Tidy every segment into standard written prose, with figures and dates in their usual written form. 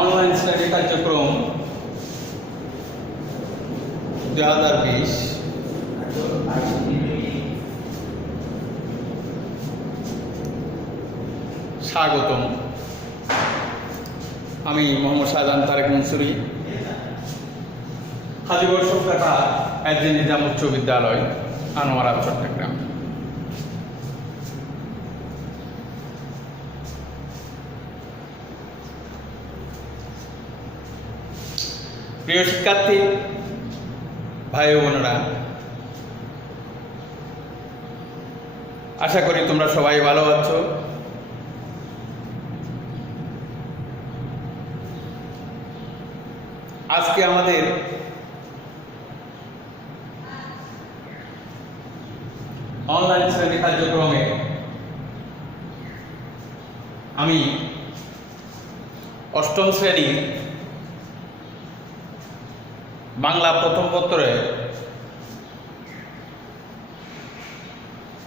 Online study কার্যক্রম 2020 স্বাগতম। আমি মোহাম্মদ শাহজাহান তারেক মনসুরি, হাজিগড় সবকাটা এজি নিজাম উচ্চ বিদ্যালয়, আনোয়ারা, চট্টগ্রাম। প্রিয় শিক্ষার্থী ভাই ও বোনেরা, আশা করি তোমরা সবাই ভালো আছো। আজকে আমাদের অনলাইন শ্রেণী কার্যক্রমে আমি অষ্টম শ্রেণী বাংলা প্রথম পত্রে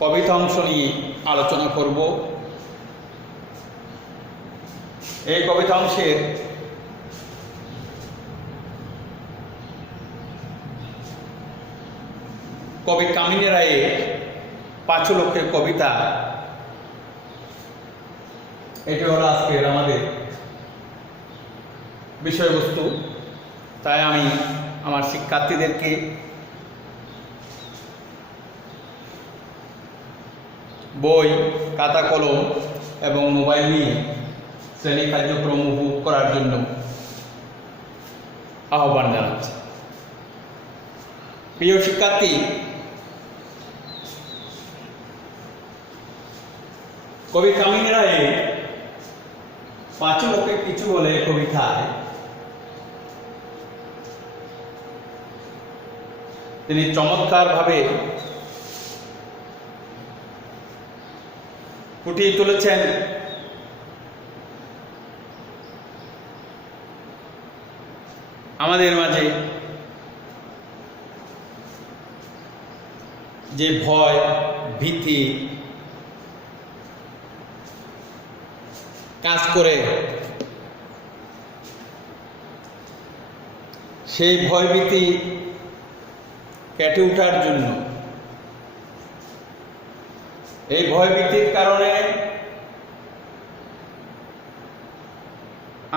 কবিতা অংশ নিয়ে আলোচনা করব। এই কবিতা অংশের কবি কামিনী রায়ের পাঁচলক্ষের কবিতা, এটি হলো আজকের আমাদের বিষয়বস্তু। তাই আমি আমার শিক্ষার্থীদেরকে বই, খাতা, কলম এবং মোবাইল নিয়ে শ্রেণী কার্যক্রম উপভোগ করার জন্য আহ্বান জানাচ্ছি। প্রিয় শিক্ষার্থী, কবি কামিনী রায়ের পাঁচলক্ষে কিছু বলে কবিতায় তিনি চমৎকারভাবে ফুটিয়ে তুলেছেন আমাদের মাঝে যে ভয়, ভীতি কাজ করে, সেই ভয় ভীতি কেটে ওঠার জন্য, এই ভয়ভীতির কারণে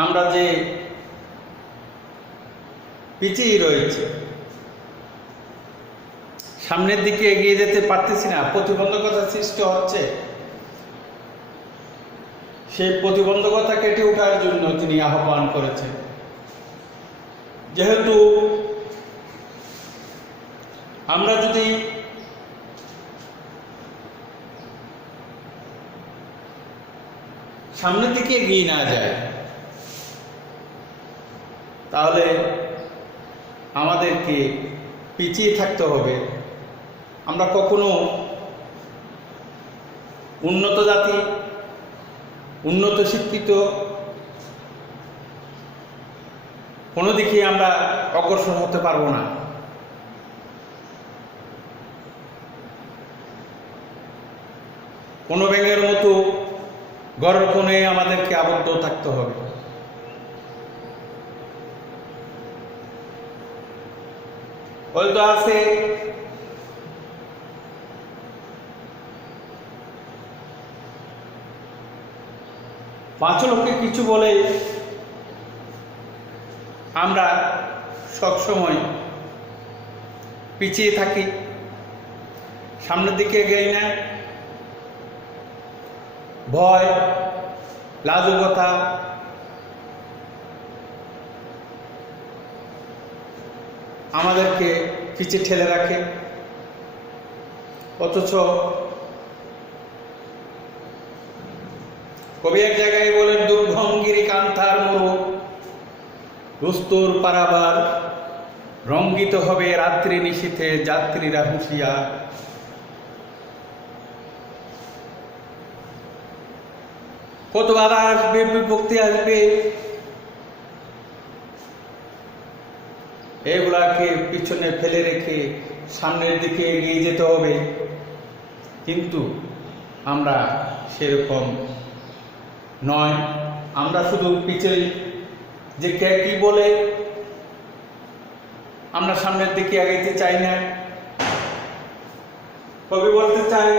আমরা যে পিছিয়ে রয়েছে, সামনের দিকে এগিয়ে যেতে পারতেছি না, প্রতিবন্ধকতা সৃষ্টি হচ্ছে, সেই প্রতিবন্ধকতা কেটে ওঠার জন্য তিনি আহ্বান করেছেন। যেহেতু আমরা যদি সামনের দিকে এগিয়ে না যায়, তাহলে আমাদেরকে পিছিয়ে থাকতে হবে। আমরা কখনো উন্নত জাতি, উন্নত শিক্ষিত কোনো দিকে আমরা অগ্রসর হতে পারবো না। কোনো ব্যাঙের মতো ঘরের কোণে আমাদেরকে আবদ্ধ থাকতে হবে। হয়তো আছে পাঁচলক্ষে কিছু বলে আমরা সবসময় পিছিয়ে থাকি, সামনের দিকে এগিয়ে না। ভয়, লাজুকতা আমাদেরকে পিছিয়ে ঠেলে রাখে। অথচ কবি এক জায়গায় বলেন, দুর্গম গিরি কান্তার মরু রুস্তুর পারাবার, রঙ্গিত হবে রাত্রি নিশীথে যাত্রীরা হুঁশিয়ার। কত বাধা আসবে, বিপত্তি আসবে, এগুলাকে পিছনে ফেলে রেখে সামনের দিকে এগিয়ে যেতে হবে। কিন্তু আমরা সেরকম নয়, আমরা শুধু পিছিয়ে যে কে কি বলে আমরা সামনের দিকে এগোতে চাই না। কবি বলতে চাই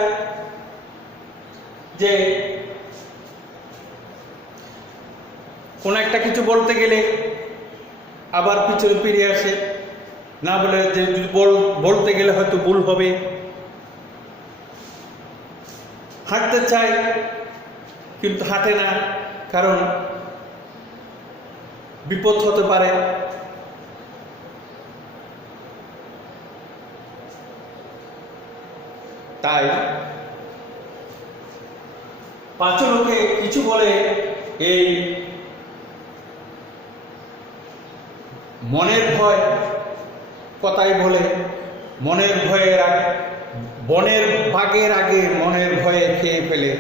যে কোন একটা কিছু বলতে গেলে আবার পিছনে ফিরে আসে, না বলে যে বলতে গেলে হয়তো ভুল হবে। হাঁটতে চাই কিন্তু হাঁটে না, কারণ বিপদ হতে পারে। তাই পাঁচ লোকে কিছু বলে এই মনের ভয় কথাই বলে, মনের ভয়ের বনের বাঘের আগে মনের ভয়ে খেয়ে ফেলে।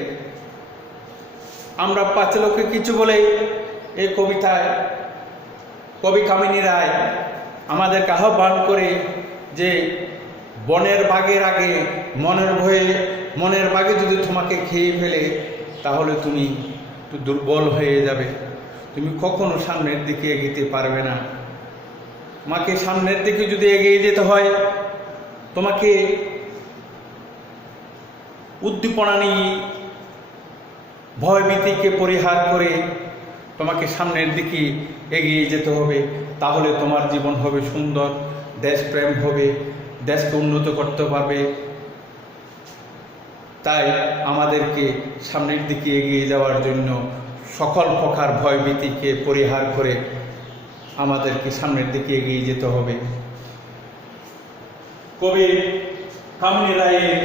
আমরা পাঁচ লোকে কিছু বলে এই কবিতায় কবি কামিনী রায় আমাদেরকে আহ্বান করে যে বনের বাঘের আগে মনের বাঘে যদি তোমাকে খেয়ে ফেলে তাহলে তুমি দুর্বল হয়ে যাবে, তুমি কখনো সামনের দিকে এগিয়ে পারবে না। তোমাকে সামনের দিকে যদি এগিয়ে যেতে হয় তোমাকে উদ্দীপনা নিয়ে ভয়ভীতিকে পরিহার করে তোমাকে সামনের দিকে এগিয়ে যেতে হবে, তাহলে তোমার জীবন হবে সুন্দর, দেশপ্রেম হবে, দেশকে উন্নত করতে পারবে। তাই আমাদেরকে সামনের দিকে এগিয়ে যাওয়ার জন্য সকল প্রকার ভয়ভীতিকে পরিহার করে আমাদেরকে সামনের দিকে এগিয়ে যেতে হবে। কবি কামিনী রায়ের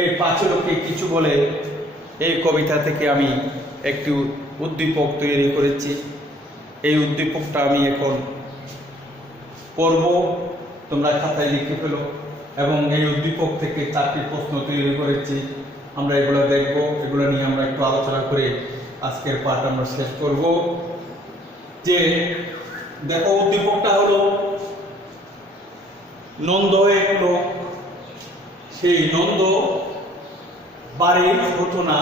এই পাঁচ লোকে কিছু বলে এই কবিতা থেকে আমি একটি উদ্দীপক তৈরি করেছি। এই উদ্দীপকটা আমি এখন পড়ব, তোমরা খাতায় লিখে ফেলো। এবং এই উদ্দীপক থেকে 4টি প্রশ্ন তৈরি করেছি, আমরা এগুলো দেখব, এগুলো নিয়ে আমরা একটু আলোচনা করে আজকের পাঠ আমরা শেষ করব। যে দেখো, উদ্দীপকটা হলো নন্দ এক লোক, সেই নন্দ বাড়ির হতো না,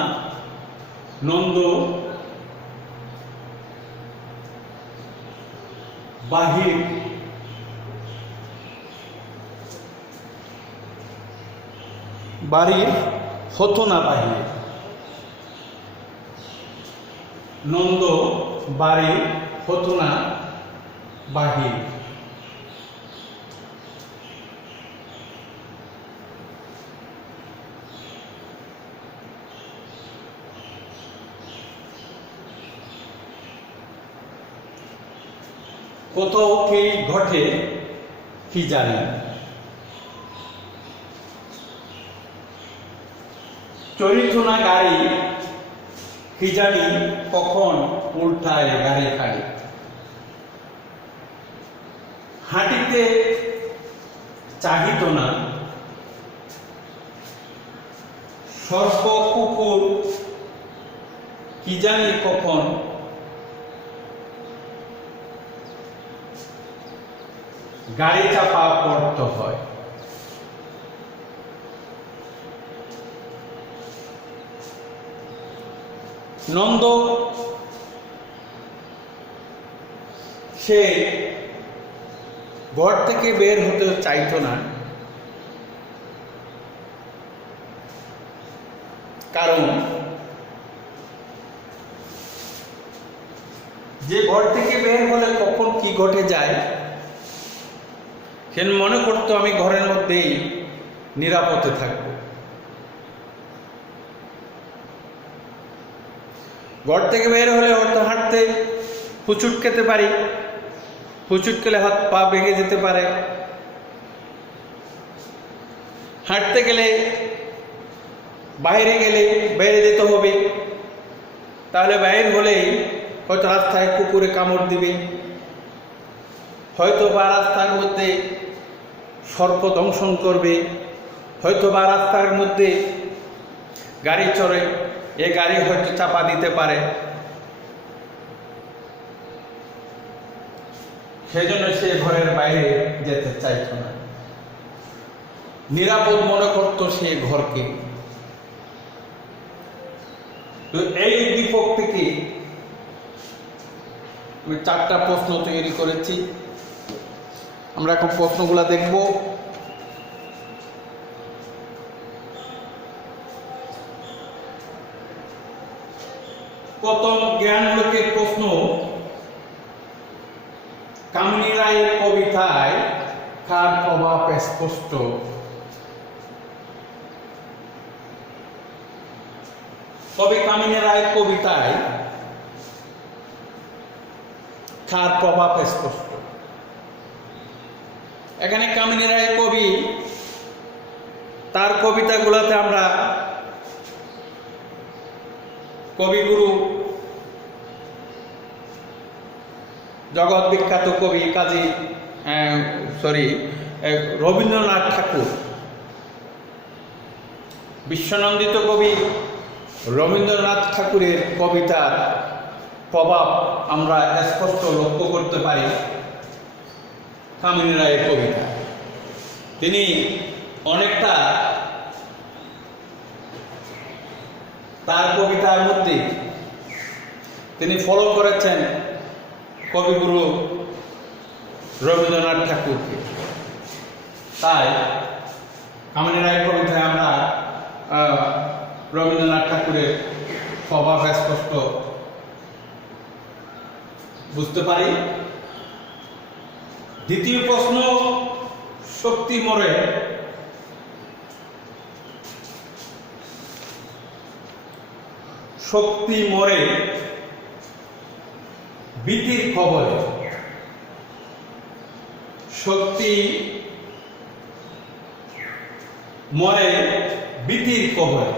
নন্দ বাহির বাড়ির হতো না বাহির, নন্দ বাড়ির হতো না বাহির। কোথাও কি ঘটে কি জানি, চলিত না গাড়ি কি জানি কখন উল্টায় গাড়ি খাড়ি, হাঁটিতে চাহিত না সর্প কুকুর কি জানি কখন গাড়ি চাপা পড়তে হয়। নন্দ সে ঘর থেকে বের হতে চাইতো না, কারণ যে ঘর থেকে বের হলে কখন কি ঘটে যায় সে মনে করতো আমি ঘরের মধ্যেই নিরাপদে থাকবো। ঘর থেকে বের হলে হয়তো হাঁটতে হুচুট খেতে পারি, হুচুট খেলে হাত পা ভেঙে যেতে পারে। হাঁটতে গেলে বাইরে যেতে হবে, তাহলে বাইরে হলেই হয়তো রাস্তায় কুকুরে কামড় দিবে, হয়তো বা রাস্তার মধ্যে সর্প দংশন করবে, হয়তো বা রাস্তার মধ্যে গাড়ি চড়ে, এ গাড়ি হয়তো চাপা দিতে পারে। সেজন্য সে ঘরের বাইরে যেতে চাইত না, নিরাপদ মনে করত সে ঘরকে। তো এই উদ্দীপক থেকে আমি 4টা প্রশ্ন তৈরি করেছি। আমরা এখন প্রশ্নগুলো দেখব। প্রথম জ্ঞান লোকের প্রশ্ন, কামিনী রায়ের কবিতায় কার প্রভাব স্পষ্ট? কবি কামিনী রায়ের কবিতায় কার প্রভাব স্পষ্ট? এখানে কামিনী রায়ের কবি, তার কবিতাগুলোতে আমরা কবিগুরু জগৎ বিখ্যাত কবি কাজী রবীন্দ্রনাথ ঠাকুর, বিশ্বনন্দিত কবি রবীন্দ্রনাথ ঠাকুরের কবিতার প্রভাব আমরা স্পষ্ট লক্ষ্য করতে পারি কামিনী রায়ের কবিতা। তিনি অনেকটা তার কবিতার মধ্যে তিনি ফলো করেছেন কবিগুরু রবীন্দ্রনাথ ঠাকুরকে। তাই কামিনী রায়ের কবিতায় আমরা রবীন্দ্রনাথ ঠাকুরের প্রভাব স্পষ্ট বুঝতে পারি। দ্বিতীয় প্রশ্ন, শক্তি মরে ভীতির খবরে। শক্তি মরে ভীতির খবরে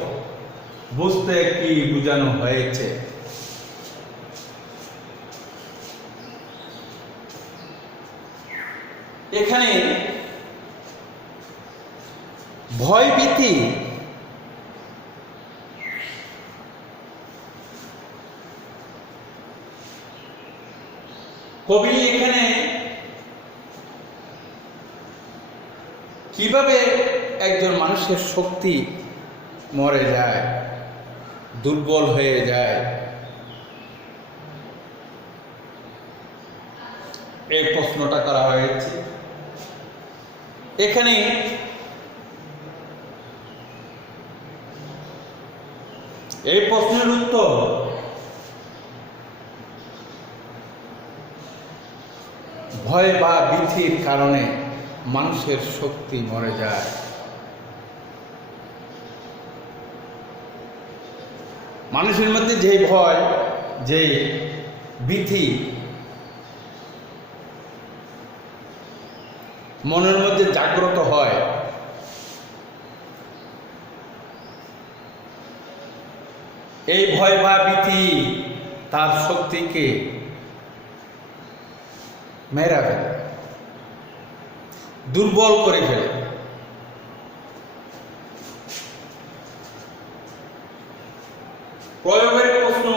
বুঝতে কি বোঝানো হয়েছে? এখানে ভয় ভীতি কবি এখানে কিভাবে একজন মানুষের শক্তি মরে যায়, দুর্বল হয়ে যায়, এই প্রশ্নটা করা হয়েছে। এখানে এই প্রশ্নের উত্তর ভয় বা ভীতির কারণে মানুষের শক্তি মরে যায়। মানুষের মধ্যে যে ভয়, যে ভীতি মনের মধ্যে জাগ্রত হয়, এই ভয় বা ভীতি তার শক্তিকে মেরে ফেলে, দুর্বল করে ফেলে। প্রয়োগের প্রশ্ন,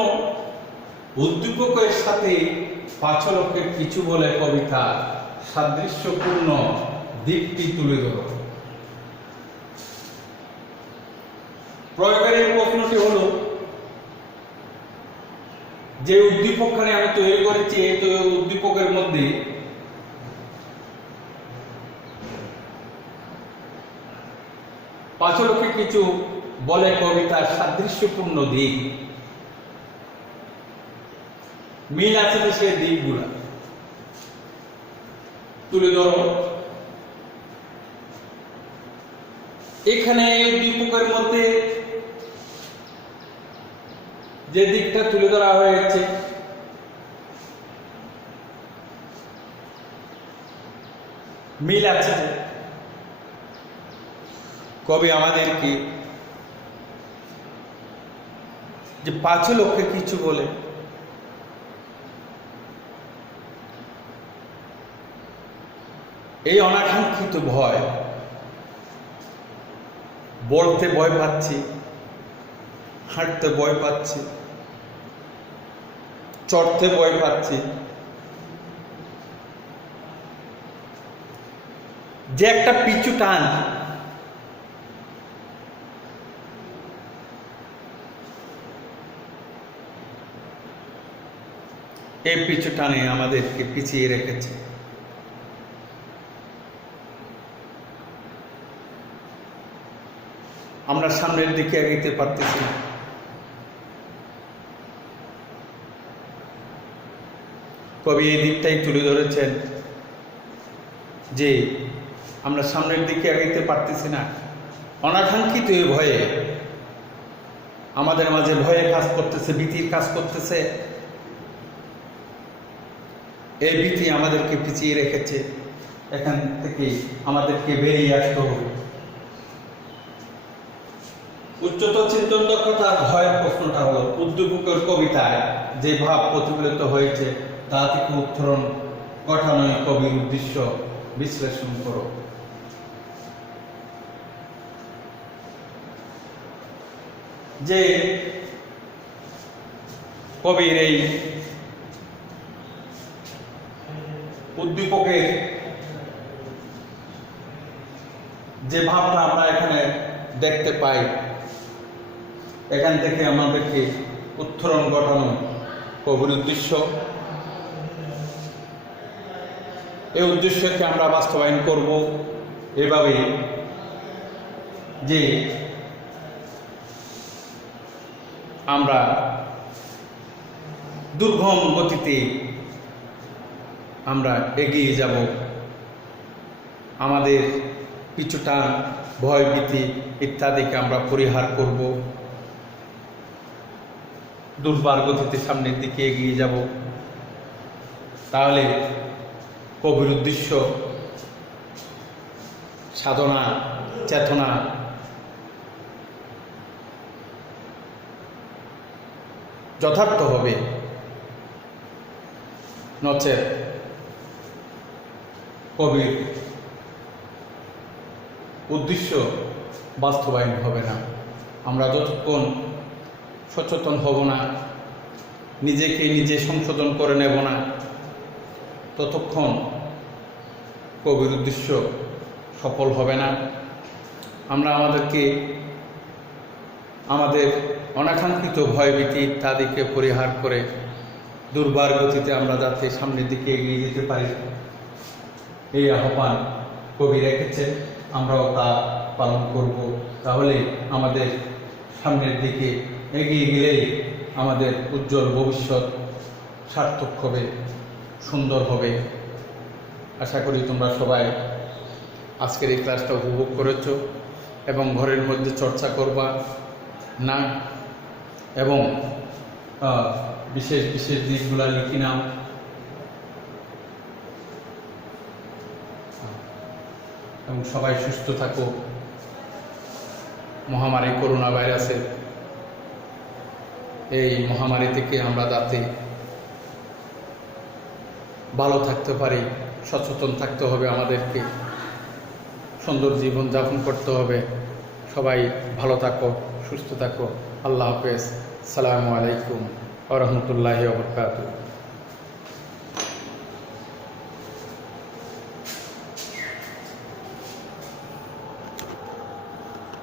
উদ্দীপকের সাথে পাঁচলকের কিছু বলে কবিতা সাদৃশ্যপূর্ণ দিকটি তুলে ধরো। প্রয়োগের এই প্রশ্নটি হলো, যে উদ্দীপকখানে আমি তৈরি করেছি, এই উদ্দীপকের মধ্যে পাঁচলকে কিছু বলে কবিতার সাদৃশ্যপূর্ণ দিক, মিল আছে সেই দিকগুলা তুলে ধরো। এখানে এই উদ্দীপকের মধ্যে যে দিকটা তুলে ধরা হয়েছে, মিল আছে। কবি আমাদেরকে যে পাঁচলকে কিছু বলে, এই অনাকাঙ্ক্ষিত ভয়, বলতে ভয় পাচ্ছি, হাঁটতে ভয় পাচ্ছি, চড়তে ভয় পাচ্ছি, যে একটা পিছু টান, এই পিছু টানে আমাদেরকে পিছিয়ে রেখেছে। আমরা সামনের দিকে এগোতে পারতেছি না। কবি এই দিকটাই তুলে ধরেছেন যে আমরা সামনের দিকে এগোতে পারতেছি না। অনাকাঙ্ক্ষিত এই ভয়ে আমাদের মাঝে ভয়ে কাজ করতেছে, ভীতির কাজ করতেছে। এই ভীতি আমাদেরকে পিছিয়ে রেখেছে। এখান থেকে আমাদেরকে বেরিয়ে আসতে হবে। উচ্চতর চিন্তন দক্ষতার ভয়ের প্রশ্নটা হলো উদ্দীপকের কবিতায় যে ভাব প্রতিফলিত হয়েছে তা থেকে উত্তরণ গঠনই কবির উদ্দেশ্য বিশ্লেষণ করো। যে কবির এই উদ্দীপকের যে ভাবটা আমরা এখানে দেখতে পাই, এখান থেকে আমাদেরকে উত্তরণ গঠন কবির উদ্দেশ্য। এই উদ্দেশ্যকে আমরা বাস্তবায়ন করব এভাবে যে আমরা দুর্গম গতিতে আমরা এগিয়ে যাব। আমাদের পিছুটান, ভয়ভীতি ইত্যাদিকে আমরা পরিহার করব। দুর্বার গতিতে সামনের দিকে এগিয়ে যাব। তাহলে কবির উদ্দেশ্য সাধনা, চেতনা যথার্থ হবে, নচেত কবির উদ্দেশ্য বাস্তবায়ন হবে না। আমরা যতক্ষণ সচেতন হব না, নিজেকে নিজে সংশোধন করে নেব না, ততক্ষণ কবির উদ্দেশ্য সফল হবে না। আমরা আমাদের অনাকাঙ্ক্ষিত ভয়ভীতি ইত্যাদিকে পরিহার করে দুর্বার গতিতে আমরা যাতে সামনের দিকে এগিয়ে যেতে পারি, এই আহ্বান কবি রেখেছেন। আমরাও তা পালন করব। তাহলে আমাদের সামনের দিকে এগিয়ে গেলেই আমাদের উজ্জ্বল ভবিষ্যৎ সার্থক হবে, সুন্দর হবে। আশা করি তোমরা সবাই আজকের এই ক্লাসটা উপভোগ করেছ এবং ঘরের মধ্যে চর্চা করবা না, এবং বিশেষ বিশেষ দিকগুলো লিখে নাও। এবং সবাই সুস্থ থাকো। মহামারী করোনা ভাইরাসের এই মহামারী থেকে আমরা যাতে ভালো থাকতে পারি, সচেতন থাকতে হবে, আমাদেরকে সুন্দর জীবন যাপন করতে হবে। সবাই ভালো থাকো, সুস্থ থাকো। আল্লাহ হাফেজ। আসসালামু আলাইকুম ওয়া রাহমাতুল্লাহি ওয়া বারাকাতুহু।